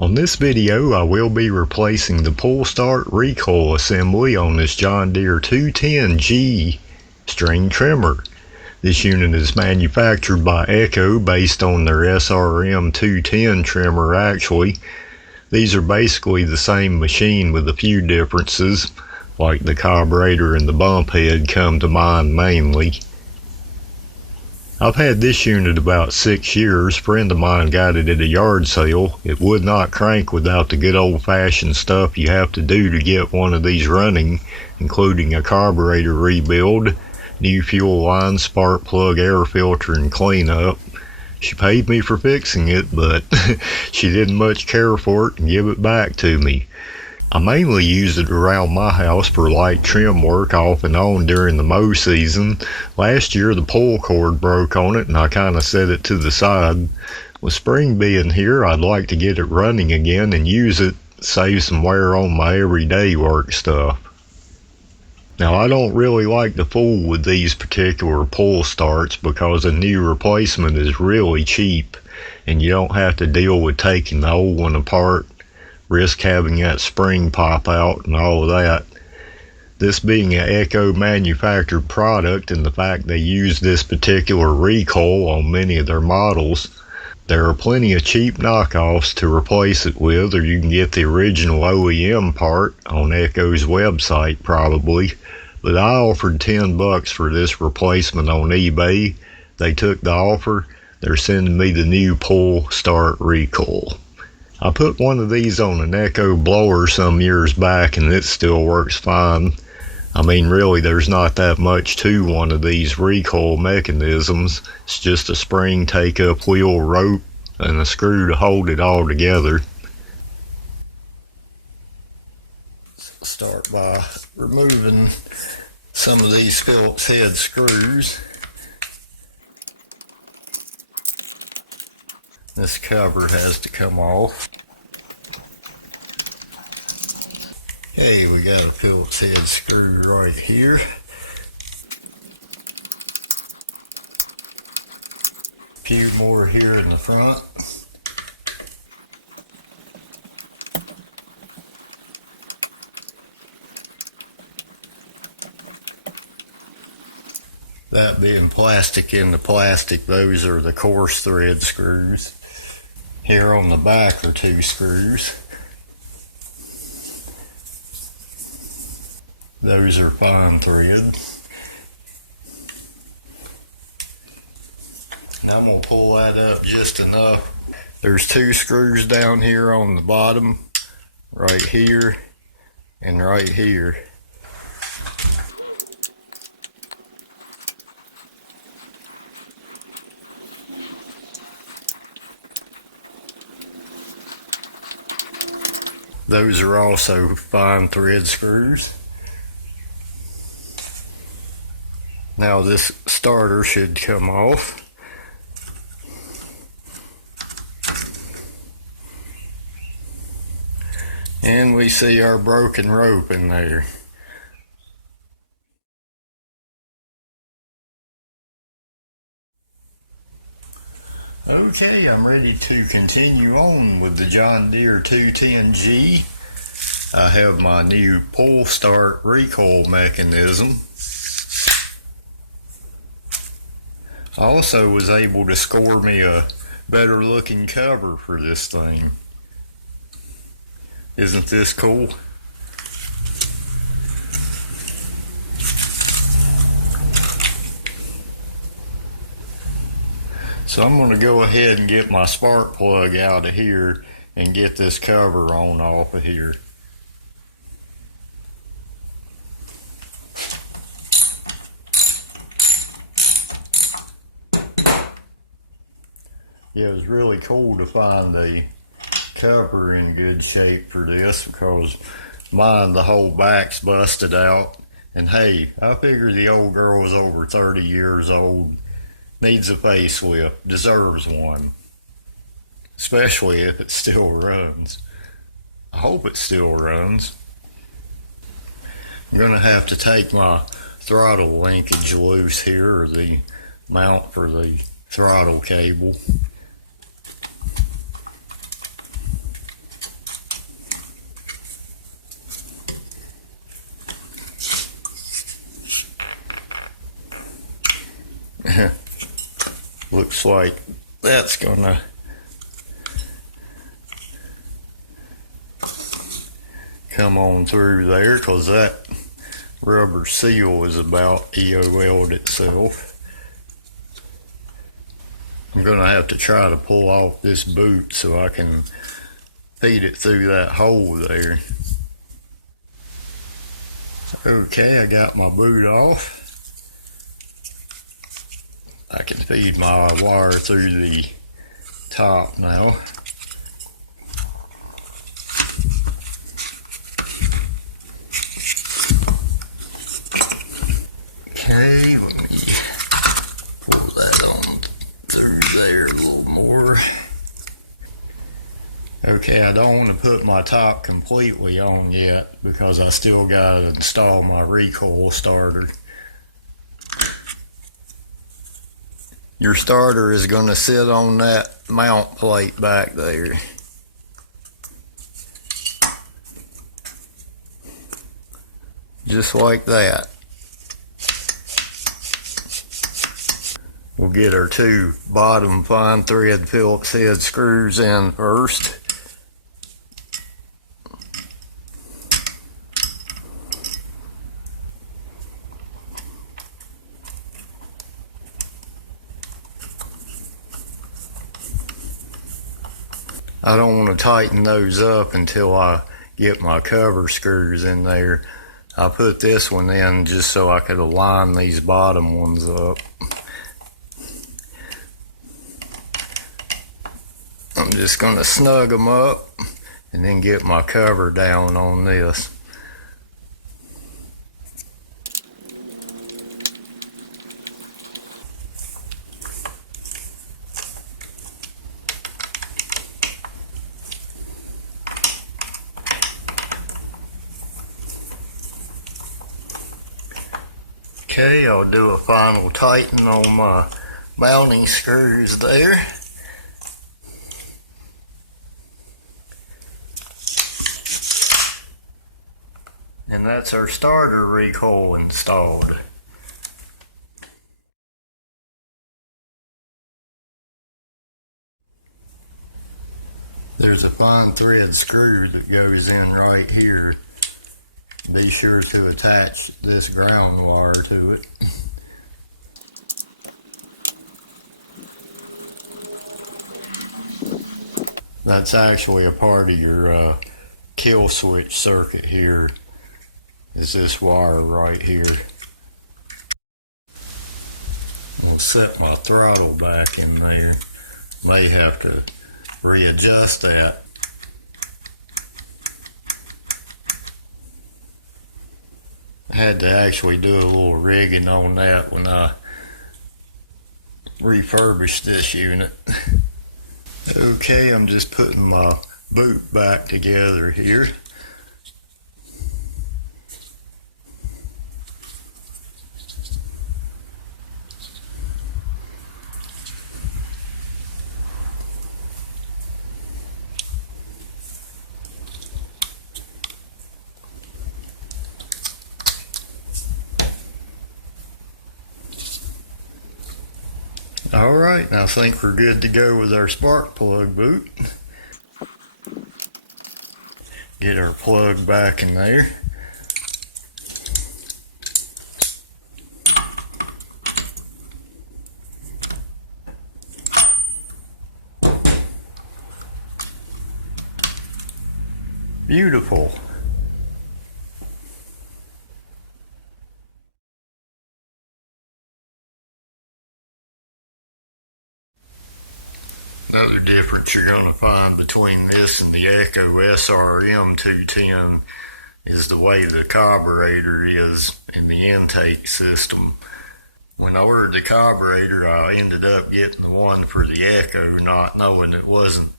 On this video, I will be replacing the pull start recoil assembly on this John Deere 210G string trimmer. This unit is manufactured by Echo based on their SRM 210 trimmer actually. These are basically the same machine with a few differences, like the carburetor and the bump head come to mind mainly. I've had this unit about 6 years. A friend of mine got it at a yard sale. It would not crank without the good old-fashioned stuff you have to do to get one of these running, including a carburetor rebuild, new fuel line, spark plug, air filter, and cleanup. She paid me for fixing it, but she didn't much care for it and give it back to me. I mainly use it around my house for light trim work off and on during the mow season. Last year the pull cord broke on it and I kind of set it to the side. With spring being here, I'd like to get it running again and use it, save some wear on my everyday work stuff. Now I don't really like to fool with these particular pull starts because a new replacement is really cheap and you don't have to deal with taking the old one apart, risk having that spring pop out and all of that. This being an Echo manufactured product and the fact they use this particular recoil on many of their models, there are plenty of cheap knockoffs to replace it with, or you can get the original OEM part on Echo's website probably. But I offered $10 for this replacement on eBay. They took the offer. They're sending me the new pull start recoil. I put one of these on an Echo blower some years back and it still works fine. I mean, really, there's not that much to one of these recoil mechanisms. It's just a spring take-up wheel, rope, and a screw to hold it all together. Start by removing some of these Phillips head screws. This cover has to come off. Okay, we got a Phillips head screw right here. A few more here in the front. That being plastic in the plastic, those are the coarse thread screws. Here on the back are 2 screws. Those are fine thread. And I'm going to pull that up just enough. There's 2 screws down here on the bottom, right here and right here. Those are also fine thread screws. Now this starter should come off. And we see our broken rope in there. Okay, I'm ready to continue on with the John Deere 210G. I have my new pull start recoil mechanism. I also was able to score me a better looking cover for this thing. Isn't this cool? So I'm going to go ahead and get my spark plug out of here and get this cover on off of here. Yeah, it was really cool to find a cover in good shape for this because mine, the whole back's busted out. And hey, I figure the old girl is over 30 years old. Needs a facelift, deserves one, especially if it still runs. I hope it still runs. I'm going to have to take my throttle linkage loose here, or the mount for the throttle cable. Looks like that's gonna come on through there, because that rubber seal is about EOL'd itself. I'm gonna have to try to pull off this boot so I can feed it through that hole there. Okay, I got my boot off. I can feed my wire through the top now. Okay, let me pull that on through there a little more. Okay, I don't want to put my top completely on yet because I still got to install my recoil starter. Your starter is going to sit on that mount plate back there. Just like that. We'll get our two bottom fine thread Phillips head screws in first. I don't want to tighten those up until I get my cover screws in there. I put this one in just so I could align these bottom ones up. I'm just going to snug them up and then get my cover down on this. Okay, I'll do a final tighten on my mounting screws there. And that's our starter recoil installed. There's a fine thread screw that goes in right here. Be sure to attach this ground wire to it. That's actually a part of your kill switch circuit here, is this wire right here. I'll set my throttle back in there. May have to readjust that. I had to actually do a little rigging on that when I refurbished this unit. Okay, I'm just putting my boot back together here. Alright, I think we're good to go with our spark plug boot. Get our plug back in there. Beautiful. Another difference you're going to find between this and the Echo SRM 210 is the way the carburetor is in the intake system. When I ordered the carburetor, I ended up getting the one for the Echo, not knowing it wasn't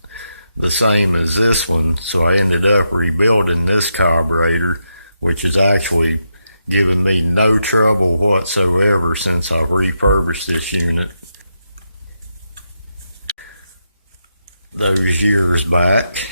the same as this one. So I ended up rebuilding this carburetor, which has actually given me no trouble whatsoever since I've refurbished this unit those years back.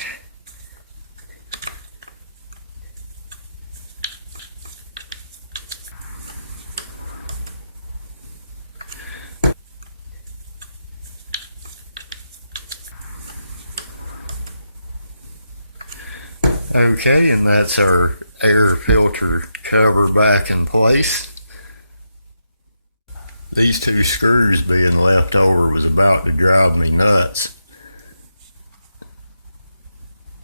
Okay, and that's our air filter cover back in place. These two screws being left over was about to drive me nuts.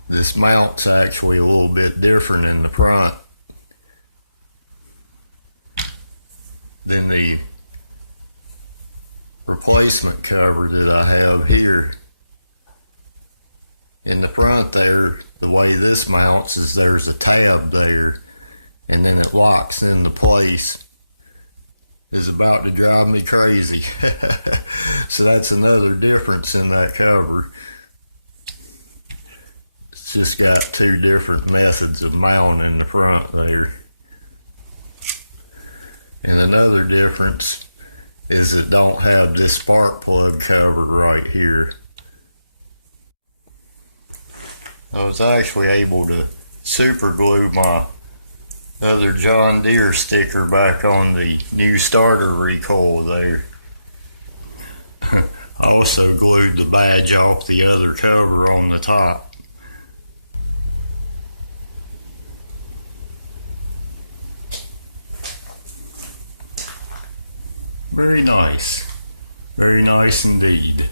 This mount's actually a little bit different in the front than the replacement cover that I have here. In the front there, the way this mounts is there's a tab there and then it locks into place. Is about to drive me crazy. So that's another difference in that cover. It's just got two different methods of mount in the front there. And another difference is it don't have this spark plug cover right here. I was actually able to super glue my other John Deere sticker back on the new starter recoil there. I also glued the badge off the other cover on the top. Very nice indeed.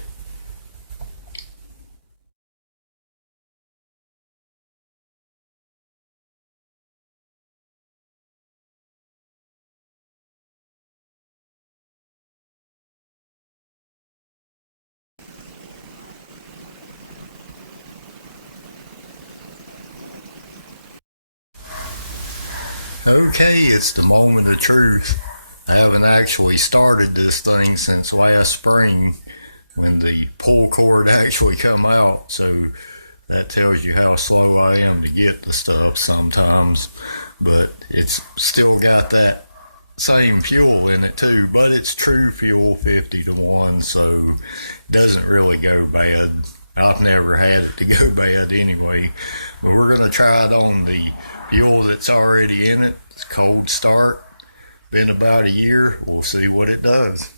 Okay, it's the moment of truth. I haven't actually started this thing since last spring when the pull cord actually come out, so that tells you how slow I am to get the stuff sometimes. But it's still got that same fuel in it too, but it's true fuel 50-to-1, so it doesn't really go bad. I've never had it to go bad anyway, but we're going to try it on the fuel that's already in it. It's cold start, been about a year. We'll see what it does.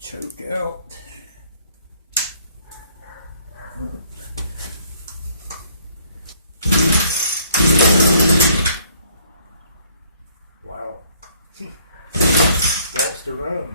Choke out. Wow. That's the run.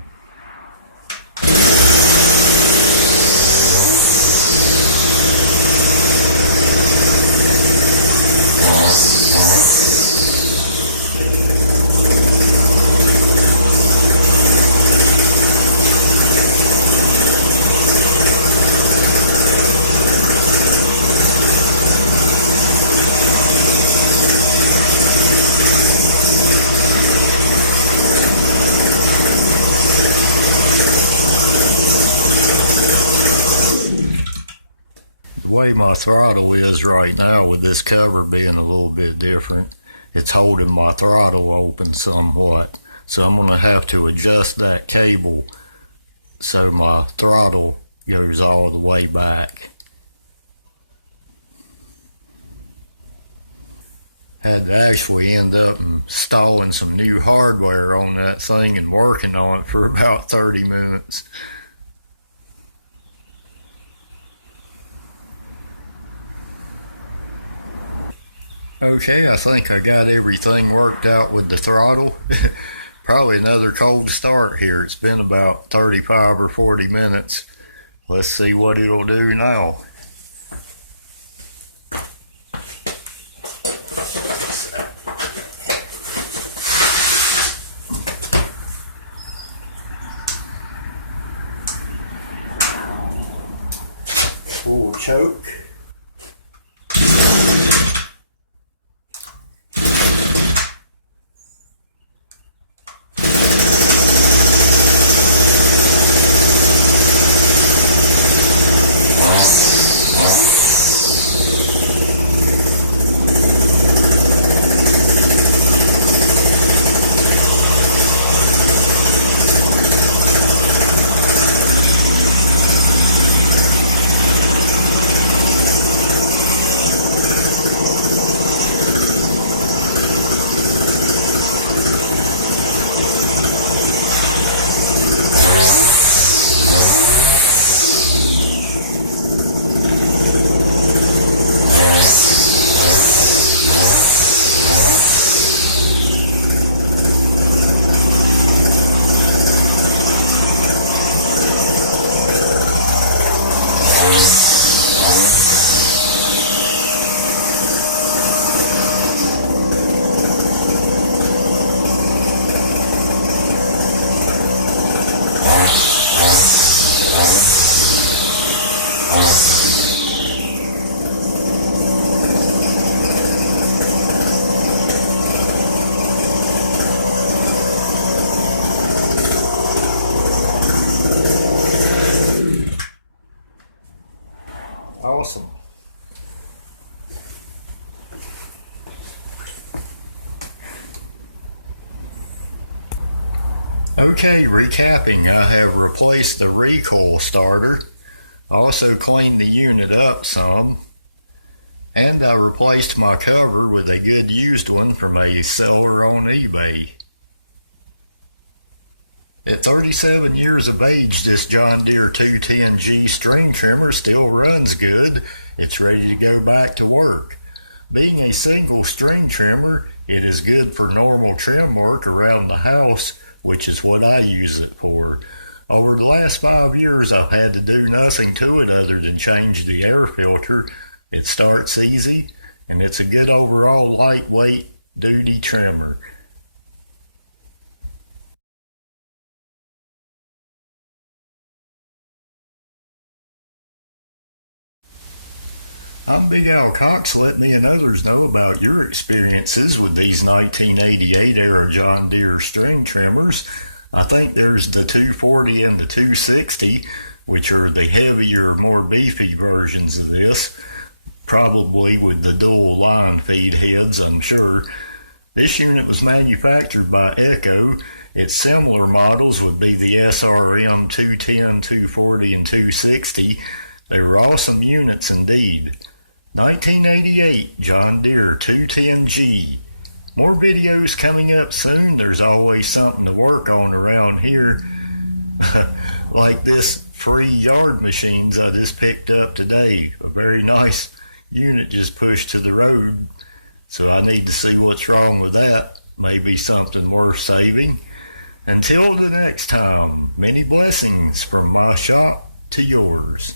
The way my throttle is right now, with this cover being a little bit different, it's holding my throttle open somewhat. So I'm going to have to adjust that cable so my throttle goes all the way back. Had to actually end up installing some new hardware on that thing and working on it for about 30 minutes. Okay, I think I got everything worked out with the throttle. Probably another cold start here. It's been about 35 or 40 minutes. Let's see what it'll do now. Full choke. Awesome. Okay, recapping, I have replaced the recoil starter, also cleaned the unit up some, and I replaced my cover with a good used one from a seller on eBay. At 37 years of age, this John Deere 210G string trimmer still runs good. It's ready to go back to work. Being a single string trimmer, it is good for normal trim work around the house, which is what I use it for. Over the last 5 years, I've had to do nothing to it other than change the air filter. It starts easy, and it's a good overall lightweight duty trimmer. I'm Big Allen Cox. Let me and others know about your experiences with these 1988 era John Deere string trimmers. I think there's the 240 and the 260, which are the heavier, more beefy versions of this, probably with the dual line feed heads, I'm sure. This unit was manufactured by Echo. Its similar models would be the SRM 210, 240, and 260. They were awesome units indeed. 1988 John Deere 210G. More videos coming up soon. There's always something to work on around here. Like this free yard machines I just picked up today. A very nice unit just pushed to the road. So I need to see what's wrong with that. Maybe something worth saving. Until the next time, many blessings from my shop to yours.